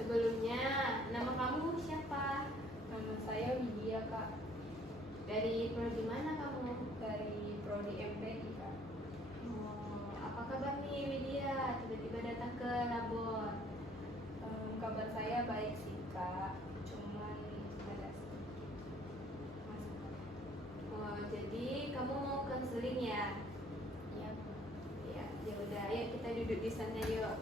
Sebelumnya, nama kamu siapa? Nama saya Widya, Kak. Dari prodi mana kamu? Dari prodi MPI, Kak. Oh, apa kabar nih Widya? Tiba-tiba datang ke Labor. Kabar saya baik sih, Kak. Cuman ada sedikit masalah. Oh, jadi kamu mau konseling ya? Iya. Ya, ya udah, ayo kita duduk di sana yuk.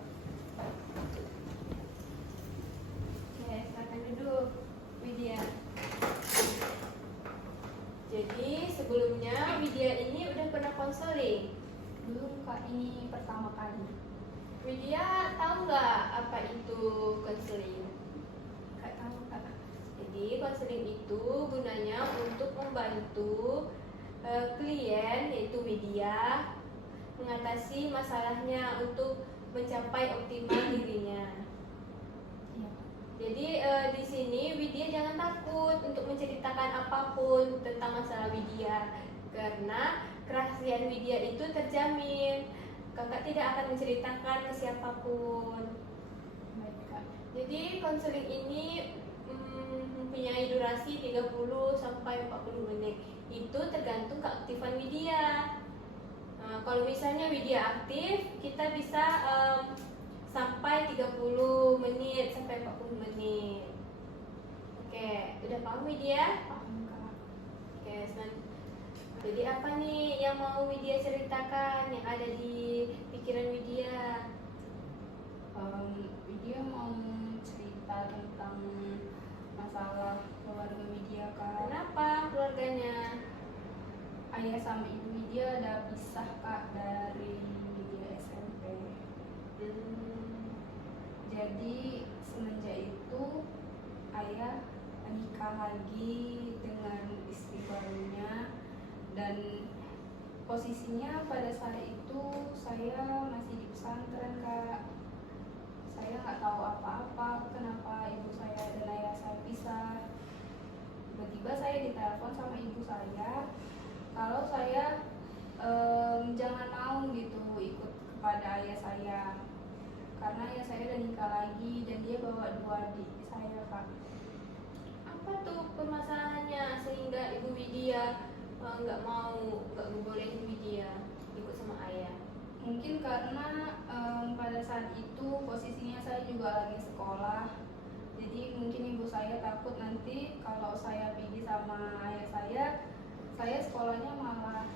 Oke, silakan duduk, Widya. Jadi sebelumnya Widya ini udah pernah konseling. Belum, Kak, ini pertama kali. Widya tahu nggak apa itu konseling? Kak tahu, Kak. Jadi konseling itu gunanya untuk membantu klien yaitu Widya mengatasi masalahnya untuk mencapai optimal dirinya. Iya. Jadi di sini Widya jangan takut untuk menceritakan apapun tentang masalah Widya karena kerahasiaan Widya itu terjamin. Kakak tidak akan menceritakan ke siapapun. Baik, Kak. Jadi konseling ini mempunyai durasi 30 sampai 40 menit. Itu tergantung keaktifan Widya. Nah, kalau misalnya Widya aktif, kita bisa sampai 30 menit sampai 40 menit. Oke, udah paham Widya? Paham, Kak. Oke, jadi apa nih yang mau Widya ceritakan yang ada di pikiran Widya? Widya mau cerita tentang masalah keluarga Widya, Kak. Kenapa keluarganya? Ayah sama ibu Widya udah pisah, Kak, dari Widya SMP. Jadi semenjak itu ayah menikah lagi dengan istri barunya, dan posisinya pada saat itu saya masih di pesantren, Kak. Saya nggak tahu apa-apa kenapa ibu saya dan ayah saya pisah. Tiba-tiba saya ditelepon sama ibu saya kalau saya jangan mau gitu ikut kepada ayah saya karena ayah saya udah nikah lagi dan dia bawa 2 adik saya, Kak. Apa tuh permasalahannya sehingga Ibu Widya nggak ngebolehin Widya ikut sama ayah? Mungkin karena pada saat itu posisinya saya juga lagi sekolah, jadi mungkin ibu saya takut nanti kalau saya pergi sama ayah saya sekolahnya malah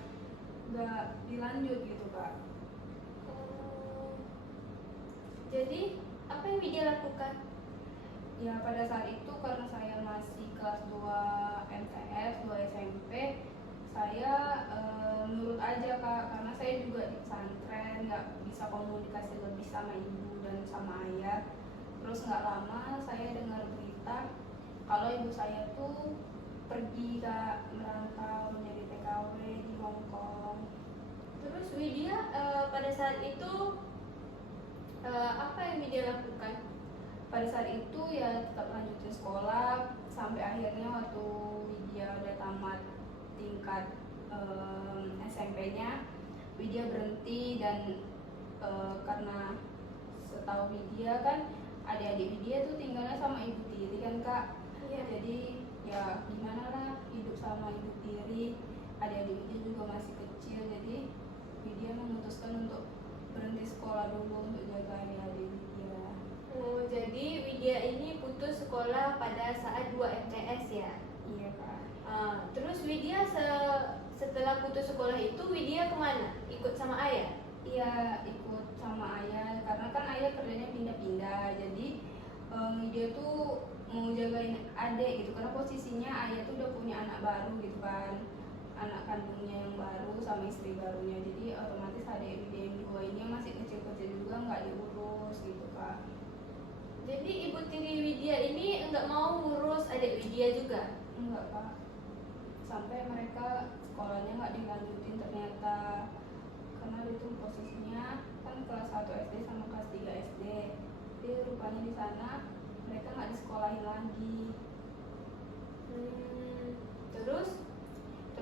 nggak dilanjut gitu, Kak. Jadi apa yang Widya lakukan? Ya pada saat itu karena saya masih kelas 2 MTS, 2 SMP, saya nurut aja, Kak, karena saya juga di pesantren, nggak bisa komunikasi lebih sama ibu dan sama ayah. Terus nggak lama saya dengar berita kalau ibu saya tuh pergi, Kak, merantau menjadi TKW di Hong Kong. Terus Widya pada saat itu apa yang Widya lakukan? Pada saat itu ya tetap lanjutin sekolah sampai akhirnya waktu Widya udah tamat tingkat SMP-nya, Widya berhenti dan karena setahu Widya kan adik-adik Widya tuh tinggalnya sama ibu tiri kan, Kak. Iya. Jadi ya gimana lah hidup sama ibu tiri, adik-adik Widya juga masih kecil, jadi Widya memutuskan untuk berhenti sekolah dulu untuk jaga adik-adik Widya. Oh, jadi Widya ini putus sekolah pada saat 2 MTS ya? Iya, Kak. Terus Widya setelah putus sekolah itu Widya kemana? Ikut sama ayah? Iya, ikut sama ayah karena kan ayah kerjanya pindah-pindah, jadi dia tuh mau jagain adik gitu karena posisinya ayah tuh udah punya anak baru gitu kan, anak kandungnya yang baru sama istri barunya, jadi otomatis adik dia yang 2 ini yang masih kecil-kecil juga nggak diurus gitu, Kak. Jadi ibu tiri Widya ini enggak mau ngurus adik Widya juga? Enggak, Kak, sampai mereka sekolahnya nggak dilanjutin ternyata karena itu posisinya kan kelas 1 SD sama kelas 3 SD, jadi rupanya di sana mereka nggak disekolahin lagi.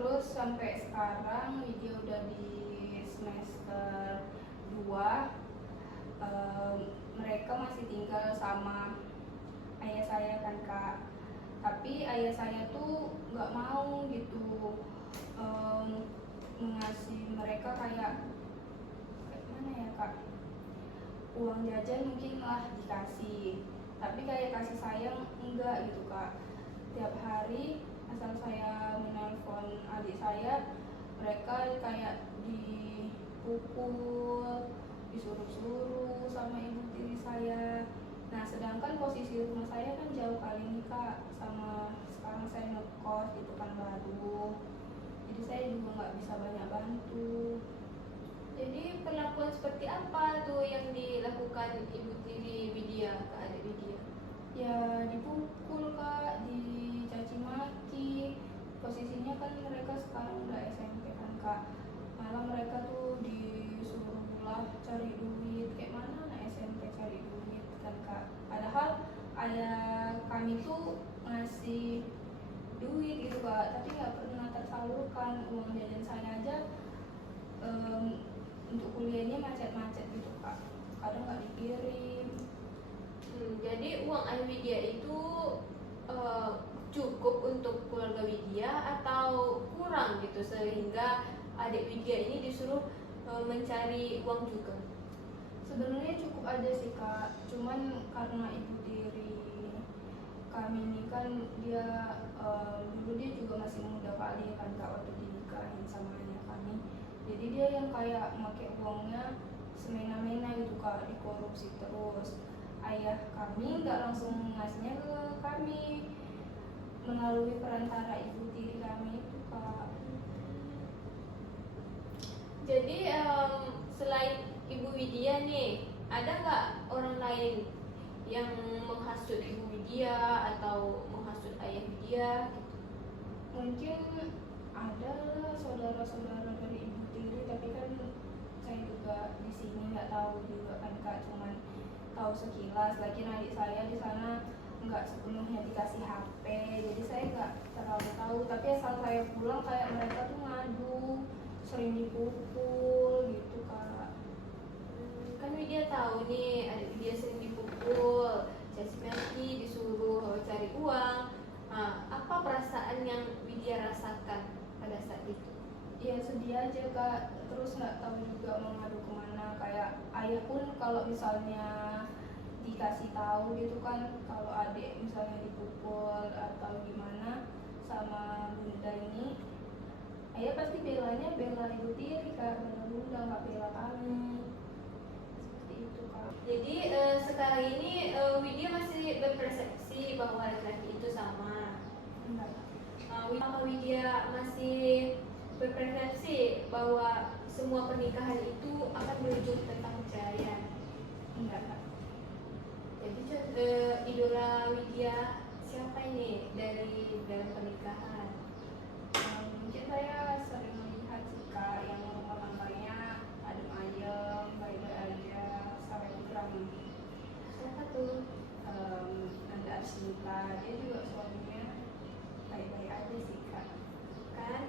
Terus sampai sekarang Widya udah di semester 2, mereka masih tinggal sama kak. Tapi ayah saya tuh nggak mau gitu mengasih mereka kayak mana ya kak, uang jajan mungkin lah dikasih, tapi kayak kasih sayang enggak gitu kak. Tiap hari asal saya menelpon adik saya, mereka kayak dipukul, disuruh-suruh sama ibu tiri saya. Nah sedangkan posisi rumah saya kan jauh kali nih kak, sama sekarang saya ngekos di Pekanbaru, jadi saya juga nggak bisa banyak bantu. Jadi perlakuan seperti apa tuh yang dilakukan ibu tiri Widya ke adik Widya? Ya dipukul kak, dicaci maki. Posisinya kan mereka sekarang udah SMP kan kak, malah mereka tuh disuruh lah cari duit. Kayak mana anak SMP cari duit kan kak, padahal ayah kami tuh ngasih duit gitu kak, tapi nggak pernah tersalurkan. Uang jajan saya aja untuk kuliahnya macet-macet gitu kak, kadang nggak dikirim. Jadi uang ayah Widya itu cukup untuk keluarga Widya atau kurang gitu sehingga adik Widya ini disuruh mencari uang juga? Sebenarnya cukup aja sih kak, cuman karena ibu tiri kami ini kan dia dulu dia juga masih muda kali kan kak waktu dinikahin sama ayah kami, jadi dia yang kayak pakai uangnya semena-mena gitu kak, dikorupsi terus. Ayah kami nggak langsung ngasihnya ke kami, melalui perantara ibu tiri kami itu kak. Jadi selain ibu Widya nih, ada nggak orang lain yang menghasut ibu Widya atau menghasut ayah Widya? Mungkin ada lah saudara-saudara dari ibu tiri, tapi kan saya juga di sini nggak tahu juga kan kak, cuman tahu sekilas. Lagi adik saya di sana nggak sepenuhnya dikasih HP, jadi saya nggak terlalu tahu. Tapi asal saya pulang kayak mereka tuh ngadu, sering dipukul gitu kak. Kan Widya tahu nih adik Widya sering dipukul, caci maki, disuruh cari uang. Nah, apa perasaan yang Widya rasakan pada saat itu? Ya sedih aja kak, terus nggak tahu juga mau ngadu kemana. Kayak ayah pun kalau misalnya dikasih tahu gitu kan kalau adik misalnya dipukul atau gimana sama bunda ini, ayah pasti belanya bela ibu tiri kak, bela bunda, nggak bela kami. Seperti itu kak. Jadi sekarang ini Widya masih berpersepsi bahwa laki-laki itu sama. Enggak. Apakah Widya masih berpersepsi bahwa semua pernikahan itu akan berujung tentang perceraian? Enggak kak. Jadi idola Widya siapa ini dari dalam pernikahan? Mungkin saya sering melihat sih kak, yang rumah tangganya adem ayem, baik-baik aja, selebgram. Siapa tuh? Anda Arsinta, dia juga suaminya baik-baik aja sih kak. Kan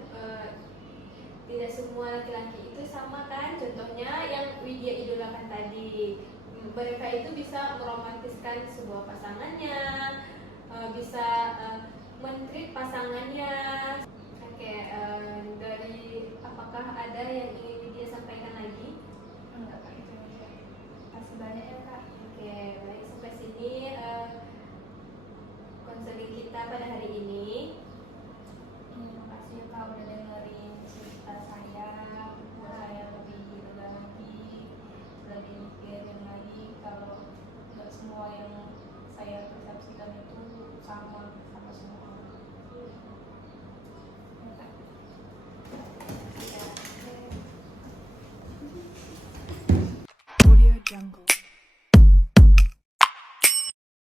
tidak semua laki-laki itu sama kan, contohnya yang Widya idolakan tadi, mereka itu bisa meromantiskan sebuah pasangannya, bisa men-treat pasangannya. Oke, dari apakah ada yang ingin Widya sampaikan lagi? Enggak kak, itu aja. Kasih banyak ya kak. Oke,